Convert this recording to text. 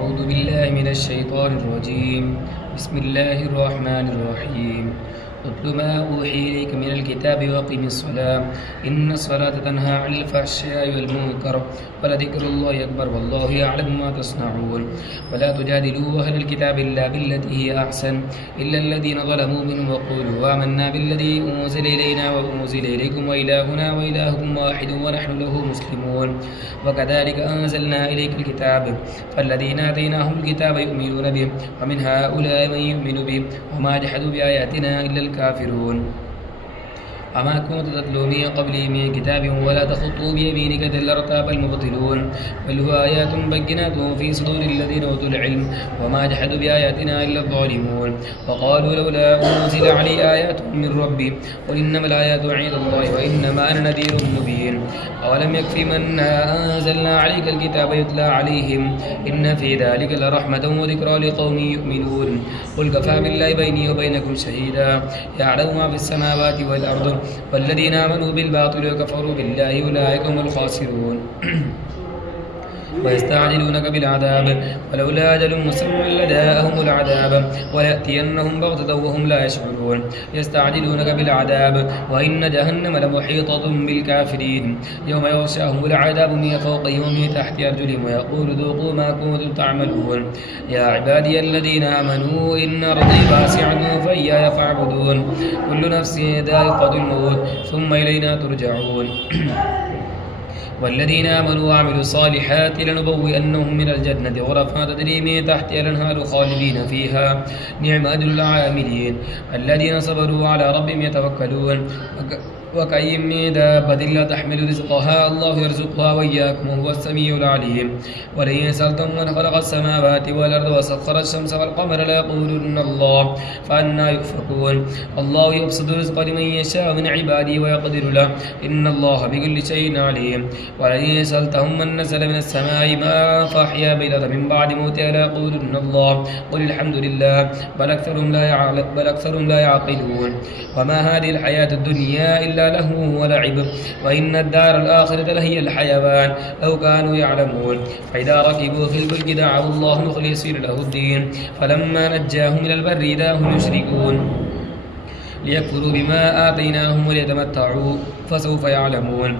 أعوذ بالله من الشيطان الرجيم. بسم الله الرحمن الرحيم. اتل ما أوحي إليك من الكتاب وأقم الصلاة إن الصلاة تنهى عن الفحشاء والمنكر ولذكر الله أكبر والله يعلم ما تصنعون. ولا تجادلوا أهل الكتاب إلا بالتي هي أحسن إلا الذين ظلموا منهم وقولوا آمنا بالذي أنزل إلينا وأنزل إليكم وإلهنا وإلهكم واحد ونحن له مسلمون. وكذلك أنزلنا إليك الكتاب فالذين آتيناهم الكتاب يؤمنون به ومن هؤلاء من يؤمن به وما جحدوا بآياتنا إلا الكافرون. وما كنت تتلو من قبله من كتاب ولا تخطوا بيمينك إذا لارتاب المبطلون بل هو آيات بينات في صدور الذين أوتوا العلم وما جحدوا بآياتنا إلا الظالمون. وقالوا لولا أنزل علي آيات من ربي قل إنما الآيات عند الله وإنما أنا نذير مبين. أولم يكف من أنزلنا عليك الكتاب يتلى عليهم إن في ذلك لرحمة وذكرى لقوم يؤمنون. قل كفى بالله بيني وبينكم شهيدا يعلم ما في السماوات والأرض والذين آمنوا بالباطل وكفروا بالله أولئك هم الخاسرون. ويستعجلونك بالعذاب ولولا أجل مسمى لجاءهم العذاب وليأتينهم بغتة وهم لا يشعرون. يستعجلونك بالعذاب وإن جهنم لمحيطة بالكافرين يوم يغشاهم العذاب من فوقهم ومن تحت أرجلهم ويقول ذوقوا ما كنتم تعملون. يا عبادي الذين آمنوا إن أرضي واسعة فإياي فاعبدون. كل نفس ذائقة الموت ثم إلينا ترجعون. والذين آمنوا وعملوا الصالحات لنبوئنهم من الجنة غرفا تجري من تحتها الأنهار خالدين فيها نعم أجر العاملين الذين صبروا على ربهم يتوكلون. وكأي من دابة لا تحمل رزقها الله يرزقها وإياكم وهو السميع العليم. ولئن سألتم من خلق السماوات والأرض وسخر الشمس والقمر ليقولن الله فأنى يؤفكون. الله يبسط الرزق لمن يشاء من عباده ويقدر له إن الله بكل شيء عليم. ولئن سألتهم من نزل من السماء ماء فأحيا بالأرض من بعد موتها ليقولن الله قل الحمد لله بل أكثرهم لا يعقلون. وما هذه الحياة الدنيا إلا لهو ولعب وإن الدار الآخرة لهي الحيوان لو كانوا يعلمون. فإذا ركبوا في الفلك دعوا الله مخلصين له الدين فلما نجاهم إلى البر إذا هم يشركون ليكفروا بما آتيناهم وليتمتعوا فسوف يعلمون.